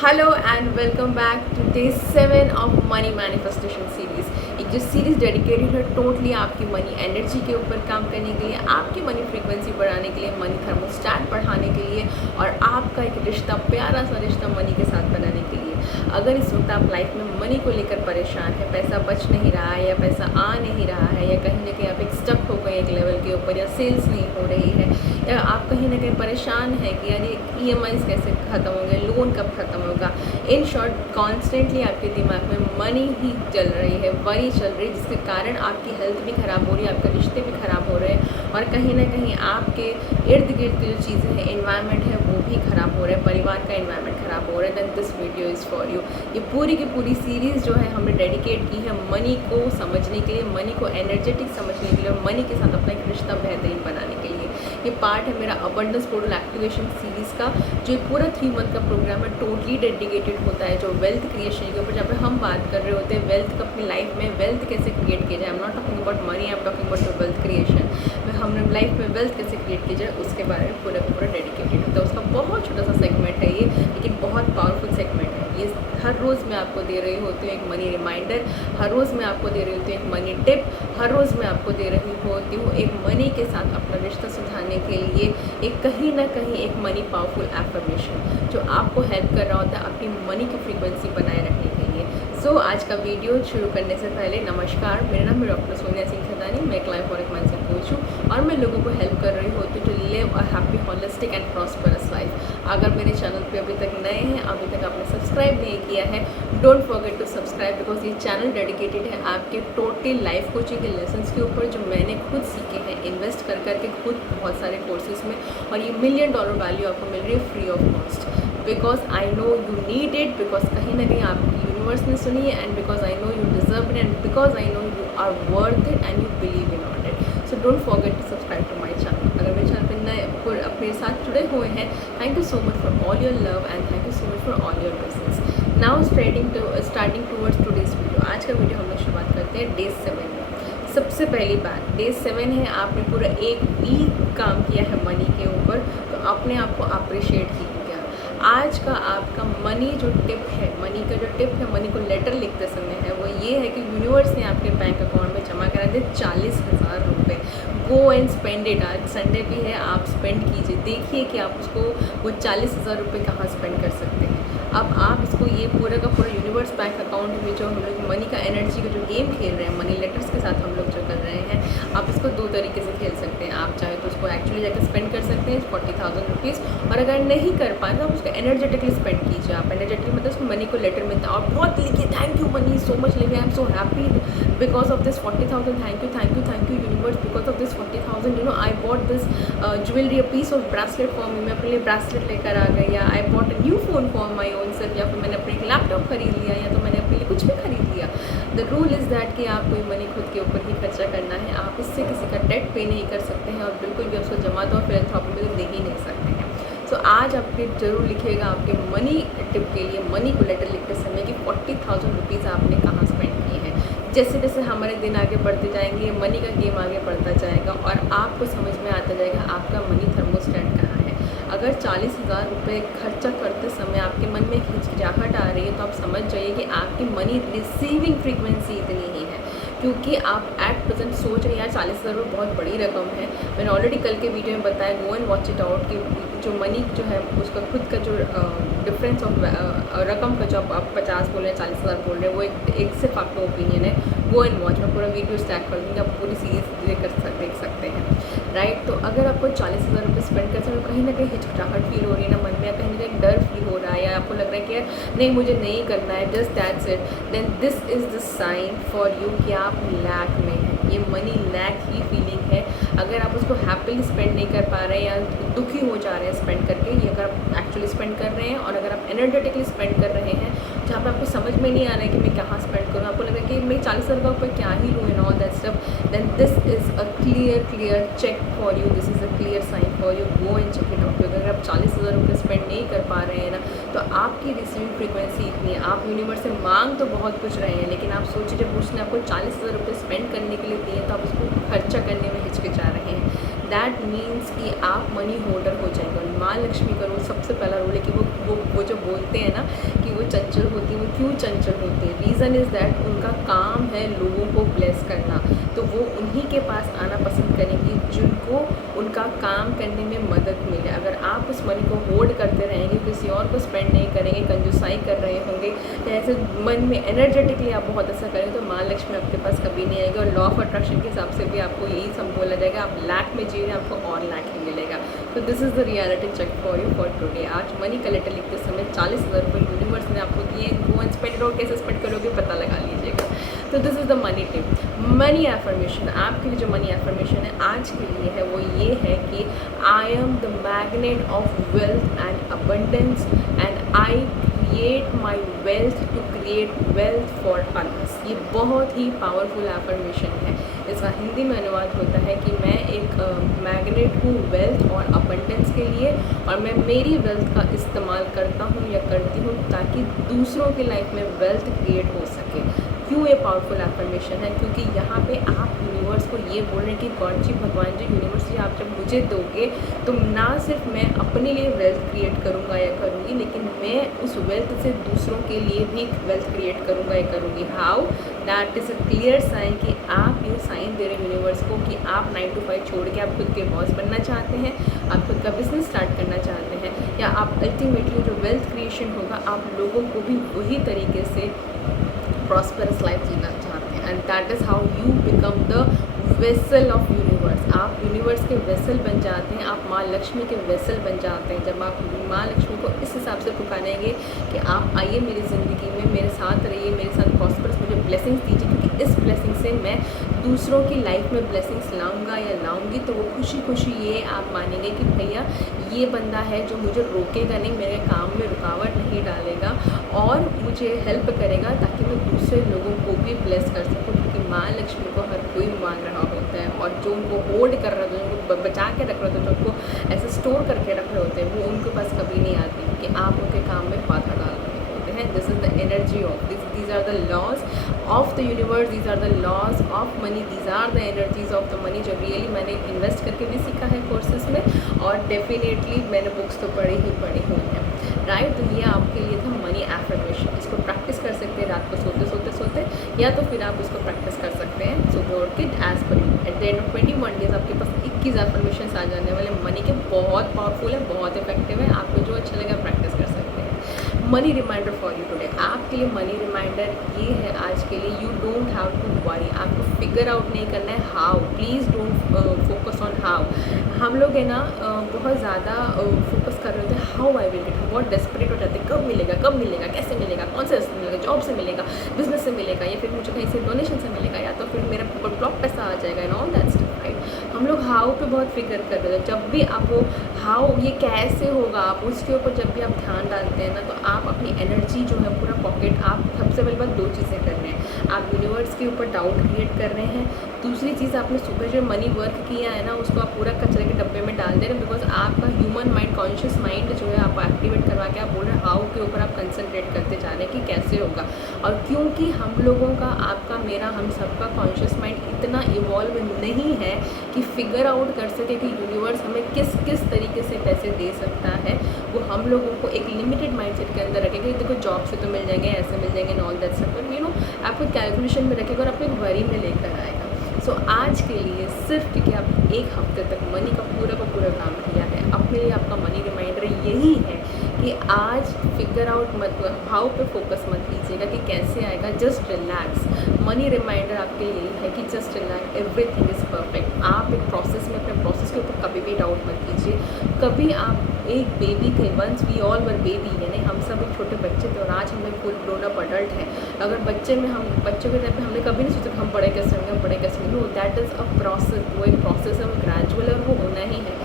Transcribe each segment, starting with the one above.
Hello and welcome back to day 7 of money manifestation series. एक जो series dedicated है totally आपकी money energy के ऊपर काम करने के लिए, आपकी मनी फ्रीक्वेंसी बढ़ाने के लिए, मनी थर्मोस्टेट बढ़ाने के लिए और आपका एक रिश्ता, प्यारा सा रिश्ता मनी के साथ बनाने के लिए। अगर इस वक्त आप लाइफ में मनी को लेकर परेशान है, पैसा बच नहीं रहा है या पैसा आ नहीं रहा है या कहीं ना कहीं आप एक स्टक हो गए एक लेवल के ऊपर या सेल्स नहीं हो रही है या आप कहीं ना कहीं परेशान है कि यार ये EMIs कैसे ख़त्म होंगे, लोन कब ख़त्म होगा, इन शॉर्ट कॉन्स्टेंटली आपके दिमाग में मनी ही चल रही है, वरी चल रही है, जिसके कारण आपकी हेल्थ भी ख़राब हो रही है, आपके रिश्ते भी ख़राब हो रहे हैं और कहीं ना कहीं आपके इर्द गिर्द की जो चीज़ें हैं, इन्वायरमेंट है वो भी ख़राब हो रहा है, परिवार का इन्वायरमेंट ख़राब हो रहा है। Then this video is for you. ये पूरी की पूरी सीरीज़ जो है हमने डेडिकेट की है मनी को समझने के लिए, मनी को एनर्जेटिक समझने के लिए और मनी के साथ अपना एक रिश्ता बेहतरीन बनाने के लिए। ये पार्ट है मेरा अबंडेंस पोर्टल एक्टिवेशन सीरीज़ का, जो पूरा 3 मंथ का प्रोग्राम है, टोटली डेडिकेटेड होता है जो वेल्थ क्रिएशन के ऊपर, जहाँ पे हम बात कर रहे होते हैं वेल्थ का, अपनी लाइफ में वेल्थ कैसे क्रिएट किया जाए। I am not talking about money, I am talking about wealth creation. हमने लाइफ में वेल्थ कैसे क्रिएट किया जाए उसके बारे में पूरा का पूरा डेडिकेटेड होता है। उसका बहुत छोटा सा सेगमेंट है ये, लेकिन बहुत पावरफुल सेगमेंट है ये। हर रोज़ मैं आपको दे रही होती हूँ एक मनी रिमाइंडर, हर रोज़ मैं आपको दे रही होती हूँ एक मनी टिप, हर रोज़ मैं आपको दे रही होती हूँ एक मनी के साथ अपना रिश्ता सुधारने के लिए एक कहीं ना कहीं एक मनी पावरफुल एफर्मेशन जो आपको हेल्प कर रहा होता है अपनी मनी की फ्रीक्वेंसी बनाए रखने के लिए। आज का वीडियो शुरू करने से पहले नमस्कार, मेरा नाम है डॉक्टर सोनिया सिंह खदानी, मैं एक लाइफ और एक माइंडसेट कोच हूँ और मैं लोगों को हेल्प कर रही होती हूँ to live a happy, holistic and prosperous life. अगर मेरे चैनल पे अभी तक नए हैं, अभी तक आपने सब्सक्राइब नहीं किया है, don't forget to subscribe, because ये चैनल डेडिकेटेड है आपके टोटल लाइफ कोचिंग के लेसन्स के ऊपर जो मैंने खुद सीखे हैं इन्वेस्ट कर करके खुद बहुत सारे कोर्सेज में, और ये $1 मिलियन वैल्यू आपको मिल रही है free of cost. Because I know you need it, because कहीं ना कहीं आप यूनिवर्स ने सुनी है, and because I know you deserve it, and because I know you are worth it and you believe in on it. So don't forget to subscribe to my channel. अगर मेरे channel पर नए अपने साथ जुड़े हुए हैं, thank you so much for all your love and thank you so much for all your blessings. Now starting towards today's video. आज का वीडियो हम लोग शुरुआत करते हैं डे 7 में। सबसे पहली बात, डे 7 है, आपने पूरा एक वीक काम किया है मनी के ऊपर, तो अपने आप को अप्रिशिएट कीजिए। आज का आपका मनी जो टिप है, मनी का जो टिप है, मनी को लेटर लिखते समय है, वो ये है कि यूनिवर्स ने आपके बैंक अकाउंट में जमा करा दे 40,000 रुपये। Go and spend it. आज संडे भी है, आप स्पेंड कीजिए, देखिए कि आप उसको वो 40,000 रुपये कहाँ स्पेंड कर सकते हैं। अब आप इसको ये पूरा का पूरा यूनिवर्स बैंक अकाउंट में जो हम लोग मनी का एनर्जी का जो गेम खेल रहे हैं, मनी लेटर्स के साथ हम लोग जो कर रहे हैं, आप इसको 2 तरीके से खेल सकते हैं। आप चाहे तो उसको एक्चुअली जाकर स्पेंड कर सकते हैं 40,000 रुपीज़, और अगर नहीं कर पाए तो आप उसको एनर्जेटिकली स्पेंड कीजिए। आप एनर्जेटिकली मतलब उसको मनी को लेटर मिलता है और बहुत लिखिए, thank you money so much, लिखिए I am so happy because of this 40,000, thank you universe, because of this 40,000 I bought this jewellery, a piece of bracelet for me, मैं अपने लिए ब्रेसलेट लेकर आ गई, या I bought a new phone for my own self, या फिर मैंने अपने एक लैपटॉप खरीद लिया, या तो मैंने अपने लिए कुछ भी खरीद लिया। द रूल इज़ दैट कि आप कोई मनी खुद के ऊपर ही खर्चा करना है, आप इससे किसी का डेट पे नहीं कर सकते हैं और बिल्कुल भी उसको जमा तो फिलैंथ्रोपी में तो दे ही नहीं सकते हैं। आज आप फिर जरूर लिखिएगा आपके मनी टिप के लिए, मनी को लेटर लिखते समय कि 40,000 रुपीज़ आपने कहाँ स्पेंड किए हैं। जैसे जैसे हमारे दिन आगे बढ़ते जाएंगे, मनी का गेम आगे बढ़ता जाएगा और आपको समझ में आता जाएगा आपका मनी थर्मोस्टेट कहाँ है। अगर 40,000 रुपये खर्चा करते समय आपके मन में हिचकिचाहट आ रही है, तो आप समझ जाइए कि आपकी मनी रिसीविंग फ्रीक्वेंसी इतनी ही है, क्योंकि आप एट प्रेजेंट सोच रहे हैं यार 40,000 रुपये बहुत बड़ी रकम है। मैंने ऑलरेडी कल के वीडियो में बताया, go and watch it out, कि जो मनी जो है उसका खुद का जो डिफरेंस ऑफ रकम का जो आप 50 बोल रहे हैं, 40,000 बोल रहे हैं, वो एक सिर्फ आपका ओपिनियन है। गो एंड वॉच, मैं पूरा वीडियो स्टैक कर दूँगी, आप पूरी सीरीज देख सकते हैं, राइट। तो अगर आपको 40,000 रुपये स्पेंड करते हैं, कहीं ना कहीं हिचकिचाहट फील हो रही है ना मन में, या कहीं ना कहीं डर फील हो रहा है, या आपको लग रहा है कि यार नहीं मुझे नहीं करना है, just that's it, then this is the sign for you कि आप लैक में हैं। ये मनी लैक ही फीलिंग है। अगर आप उसको हैप्पीली स्पेंड नहीं कर पा रहे हैं या दुखी हो जा रहे हैं स्पेंड करके, ये अगर आप एक्चुअली स्पेंड कर रहे हैं और अगर आप एनर्जेटिकली स्पेंड कर रहे हैं, जहाँ पे आपको समझ में नहीं आ रहा है कि मैं कहाँ स्पेंड करूँ, आपको लग रहा है कि मैं 40,000 का ऊपर क्या ही लूँ and all that stuff, then this is a clear check for you, this is a clear sign for you, go and check it out. अगर आप 40,000 रुपये स्पेंड नहीं कर पा रहे हैं ना, तो आपकी रिसीविंग फ्रीक्वेंसी इतनी है, आप यूनिवर्स से मांग तो बहुत कुछ रहे हैं, लेकिन आप सोचिए जब उसने आपको 40,000 रुपये स्पेंड करने के लिए दिए तो आप उसको खर्चा करने में हिचकिचा रहे हैं। दैट मीन्स कि आप मनी होल्डर हो जाएंगे। और माँ लक्ष्मी का रूल सबसे पहला रूल है कि वो जो बोलते हैं ना कि वो चंचल होती है, वो क्यों चंचल होती है? रीज़न इज़ दैट उनका काम है लोगों को ब्लेस करना, तो वो उन्हीं के पास आना पसंद करेंगी जिनको उनका काम करने में मदद मिले। अगर आप उस मनी को होल्ड करते रहेंगे, किसी और को स्पेंड नहीं करेंगे, कंजूसाई कर रहे होंगे, या ऐसे मन में एनर्जेटिकली आप बहुत ऐसा करें, तो माँ लक्ष्मी आपके पास कभी नहीं आएगी। और लॉ ऑफ अट्रैक्शन के हिसाब से भी आपको यही सब बोला जाएगा, आप लैक में जी रहे हैं, आपको और लैक ही मिलेगा। तो this is the reality check for you for today. आज मनी का लेटर लिखते समय 40,000 रुपये यूनिवर्स ने आपको दिए, गो एंड स्पेंड और कैसे स्पेंड करोगे पता लगा लीजिएगा। तो this is the money tip. Money affirmation, आपके लिए जो मनी एफर्मेशन है आज के लिए है वो ये है कि I am the magnet of wealth and abundance and I create my wealth to create wealth for others. ये बहुत ही पावरफुल एफर्मेशन है। इसका हिंदी में अनुवाद होता है कि मैं एक मैग्नेट हूँ वेल्थ और अबंडेंस के लिए, और मैं मेरी वेल्थ का इस्तेमाल करता हूँ या करती हूँ ताकि दूसरों की लाइफ में वेल्थ क्रिएट हो सके। क्यों ये पावरफुल एफर्मेशन है? क्योंकि यहाँ पे आप यूनिवर्स को ये बोल रहे हैं कि गॉड जी, भगवान जी, यूनिवर्स जी, आप जब मुझे दोगे तो ना सिर्फ मैं अपने लिए वेल्थ क्रिएट करूँगा या करूँगी, लेकिन मैं उस वेल्थ से दूसरों के लिए भी वेल्थ क्रिएट करूँगा या करूँगी। How? That is a clear sign कि आप ये साइन दे रहे हैं यूनिवर्स को कि आप 9 to 5 छोड़ के आप खुद के बॉस बनना चाहते हैं, आप खुद का बिजनेस स्टार्ट करना चाहते हैं, या आप अल्टीमेटली जो वेल्थ क्रिएशन होगा आप लोगों को भी वही तरीके से प्रॉस्परस लाइफ जीना चाहते हैं। And that is how you become the vessel of universe. आप यूनिवर्स के वेसल बन जाते हैं, आप माँ लक्ष्मी के वेसल बन जाते हैं। जब आप माँ लक्ष्मी को इस हिसाब से पुकारेंगे कि आप आइए मेरी ज़िंदगी में, मेरे साथ रहिए, मेरे साथ प्रॉस्परस मुझे ब्लेसिंग्स दीजिए, क्योंकि इस ब्लेसिंग से मैं दूसरों की लाइफ में ब्लेसिंग्स लाऊंगा या लाऊंगी, तो वो खुशी खुशी ये आप मानेंगे कि भैया ये बंदा है जो मुझे रोकेगा नहीं, मेरे काम में रुकावट नहीं डालेगा और मुझे हेल्प करेगा ताकि मैं दूसरे लोगों को भी ब्लेस कर सकूं। क्योंकि माँ लक्ष्मी को हर कोई मांग रहा होता है, और जो उनको होल्ड कर रहे होते हैं, उनको बचा के रख रहे होते हैं, जो उनको ऐसे स्टोर करके रख रहे होते हैं, वो उनके पास कभी नहीं आती कि आप उनके काम में बाधा डाल रहे होते हैं। This is the energy of this, these are the laws of the universe, these are the laws of money, these are the energies of the money, जो रियली मैंने इन्वेस्ट करके भी सीखा है कोर्सेज में, और डेफिनेटली मैंने बुक्स तो पढ़ी हुई हैं, राइट। तो ये आपके लिए था मनी एफर्मेशन। इसको प्रैक्टिस कर सकते हैं रात को सोते, या तो फिर आप इसको प्रैक्टिस कर सकते हैं सुबह उठ के एज पर you. At the end of 21 days आपके पास 21 एफर्मेशन आ जाने वाले मनी के। बहुत पावरफुल है, बहुत इफेक्टिव है, आपको जो अच्छा लगा प्रैक्टिस कर सकते हैं। Money reminder for you today, आपके लिए मनी रिमाइंडर ये है आज के लिए, you don't have to worry. आपको फिगर आउट नहीं करना है how, please don't focus on how. हम लोग है ना बहुत ज़्यादा फोकस कर रहे होते हैं हाउ आई विल गेट, हम बहुत डेस्परेट हो जाते हैं, कब मिलेगा, कैसे मिलेगा, कौन से रास्ते मिलेगा, जॉब से मिलेगा, बिजनेस से मिलेगा, या फिर मुझे कहीं से डोनेशन से मिलेगा, या तो फिर मेरा ब्लॉक पैसा आ जाएगा, and all that stuff, right. हम लोग हाउ पे बहुत फिक्र कर रहे हैं। जब भी आप वो हाउ ये कैसे होगा, आप उसके ऊपर जब भी आप ध्यान डालते हैं ना, तो आप अपनी एनर्जी जो है पूरा पॉकेट, आप सबसे पहले बात 2 चीज़ें कर रहे हैं, आप यूनिवर्स के ऊपर डाउट क्रिएट कर रहे हैं। दूसरी चीज़, आपने सुबह जो मनी वर्क किया है ना, उसको आप पूरा कचरे के डब्बे में डाल दे रहे हैं, बिकॉज आपका ह्यूमन माइंड, कॉन्शियस माइंड जो है आप एक्टिवेट करवा के आप बोल रहे हैं हाउ के ऊपर आप कंसंट्रेट करते जा रहे हैं कि कैसे होगा। और क्योंकि हम लोगों का, आपका, मेरा, हम सबका कॉन्शियस माइंड इतना इवॉल्व नहीं है कि फिगर आउट कर सके कि यूनिवर्स हमें किस किस तरीके से पैसे दे सकता है, वो हम लोगों को एक लिमिटेड माइंडसेट के अंदर रखेगा। देखो जॉब से तो मिल जाएंगे, ऐसे मिल जाएंगे, and all that stuff, but you know आपको कैलकुलेशन में रखेगा और आपको एक वरी में लेकर आएगा। सो आज के लिए सिर्फ कि आप 1 हफ्ते तक मनी का पूरा काम किया है, अपने लिए आपका मनी रिमाइंडर यही है कि आज फिगर आउट मत, हाउ पे फोकस मत कीजिएगा कि कैसे आएगा, जस्ट रिलैक्स। मनी रिमाइंडर आपके लिए यही है कि just relax, everything is perfect. आप एक प्रोसेस में, अपने प्रोसेस के ऊपर कभी भी डाउट मत कीजिए। कभी आप एक बेबी थे, once we all were baby, यानी हम सब एक छोटे बच्चे थे और आज हम एक फुल ग्रोन अप अडल्ट हैं। अगर बच्चे के टाइम पे हमने कभी नहीं सोचा कि हम बड़े कैसे होंगे, हम बड़े कैसे होंगे। No, that is a process, वो एक प्रोसेस है, वो ग्रेजुअल है और वो होना ही है।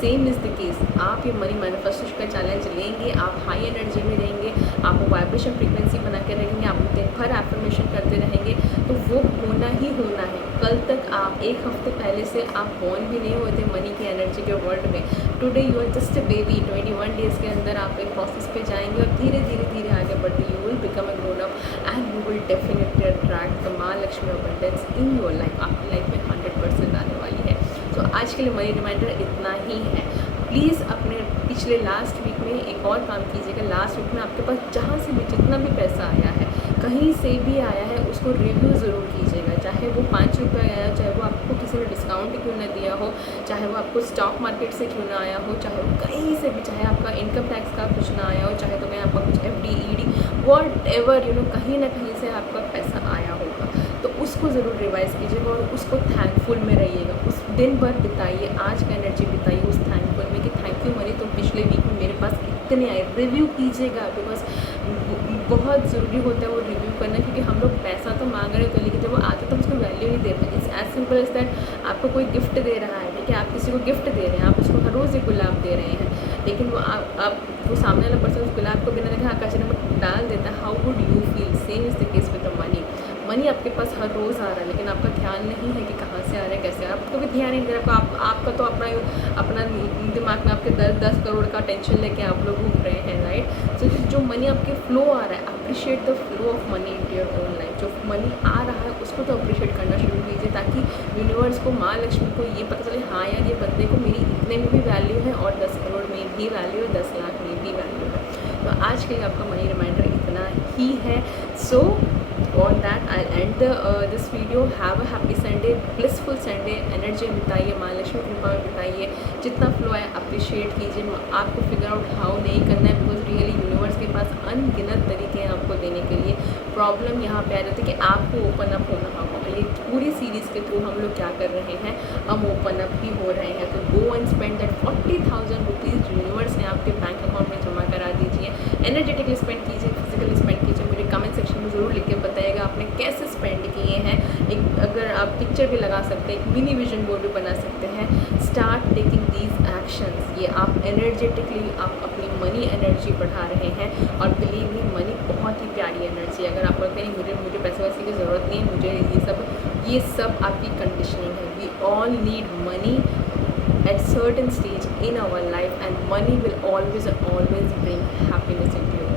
सेम इज़ द केस, आप ये मनी मैनिफेस्टेशन का चैलेंज लेंगे, आप हाई एनर्जी में रहेंगे, आप वाइब्रेशन फ्रीक्वेंसी बना के रहेंगे, आप दिन भर एफर्मेशन करते रहेंगे, तो वो होना ही होना है। कल तक आप 1 हफ्ते पहले से आप बॉर्न भी नहीं हुए थे मनी की एनर्जी के वर्ल्ड में। Today you are just a baby. 21 days के अंदर आप एक प्रोसेस पे जाएंगे और धीरे धीरे आगे बढ़ते you will become a grown up and you will definitely attract the माँ Lakshmi abundance in your life. आपकी लाइफ में 100% आने वाली है। सो आज के लिए मनी रिमाइंडर इतना ही है। प्लीज़ अपने पिछले लास्ट वीक में एक और काम कीजिएगा। लास्ट वीक में आपके पास जहाँ से भी जितना भी पैसा आया है, कहीं से भी आया है, उसको रिव्यू ज़रूर कीजिएगा। चाहे वो 5 रुपये आया हो, चाहे वो आपको किसी ने डिस्काउंट क्यों ना दिया हो, चाहे वो आपको स्टॉक मार्केट से क्यों ना आया हो, चाहे वो कहीं से भी, चाहे आपका इनकम टैक्स का कुछ ना आया हो, चाहे तो कहीं आपका कुछ FD ED व्हाटएवर कहीं ना कहीं से आपका पैसा आया होगा, तो उसको ज़रूर रिवाइज़ कीजिएगा और उसको थैंकफुल में रहिएगा। उस दिन भर बिताइए, आज का एनर्जी बिताइए उस थैंकफुल में कि थैंक यू मनी, तो पिछले वीक में मेरे पास इतने आए। रिव्यू कीजिएगा, बिकॉज बहुत ज़रूरी होता है वो रिव्यू करना, क्योंकि हम लोग पैसा तो मांग रहे हैं तो, लेकिन जब वो आता है तो हम उसको वैल्यू नहीं दे पाए। It's as simple as that. आपको कोई गिफ्ट दे रहा है, ठीक है, आप किसी को गिफ्ट दे रहे हैं, आप उसको हर रोज़ एक गुलाब दे रहे हैं, लेकिन वो आप वो सामने वाला पर्सन उस गुलाब को बिना देखे कचरे में डाल देता है, how would you feel? Same is the case with the money. Money आपके पास हर रोज़ आ रहा है, लेकिन आपका ध्यान नहीं है कि कहाँ से आ रहा है, कैसे आ रहा है, आपको भी ध्यान नहीं दे रहा। आपका तो अपना दिमाग में आपके 10 करोड़ का टेंशन लेके आप लोग घूम रहे हैं, राइट। सो जो मनी आपके फ्लो आ रहा है, appreciate the flow of money in your own life. जो मनी आ रहा है उसको तो अप्रिशिएट करना शुरू कीजिए, ताकि यूनिवर्स को, माँ लक्ष्मी को ये पता चले, हाँ यार ये बंदे को मेरी इतने में भी वैल्यू है और 10 करोड़ में भी वैल्यू है, 10 लाख में भी वैल्यू है। तो आज के लिए आपका मनी रिमाइंडर इतना ही है। सो on that I'll end this video. Have a happy Sunday, blissful Sunday. Energy बिताइए, माँ लक्ष्मी कृपा में बिताइए, जितना फ्लो है अप्रिशिएट कीजिए। आपको फिगर आउट हाउ नहीं करना है, बिकॉज रियली यूनिवर्स के पास अनगिनत तरीके हैं आपको देने के लिए। प्रॉब्लम यहाँ पे आ जाती है कि आपको ओपन अप होना होगा। ये पूरी सीरीज़ के थ्रू हम लोग क्या कर रहे हैं, हम ओपन अप ही हो रहे हैं। तो go and spend that 40,000 rupees universe ने आपके बैंक अकाउंट में जमा करा दीजिए। एनर्जेटिकली स्पेंड कीजिए, फिजिकली स्पेंड कीजिए। मुझे कमेंट सेक्शन में ज़रूर लिख के बताइएगा आपने कैसे स्पेंड किए हैं। एक अगर आप पिक्चर भी लगा सकते हैं, एक मिनी विजन बोर्ड भी बना सकते हैं। Start taking these actions. ये आप एनर्जेटिकली आप अपनी मनी एनर्जी बढ़ा रहे हैं। और बिलीव मी, मनी बहुत ही प्यारी एनर्जी है। अगर आप बोलते हैं मुझे पैसे वैसे की ज़रूरत नहीं है, मुझे ये सब आपकी कंडीशनिंग है। We all need money at certain stage in our life, and money will always bring happiness into your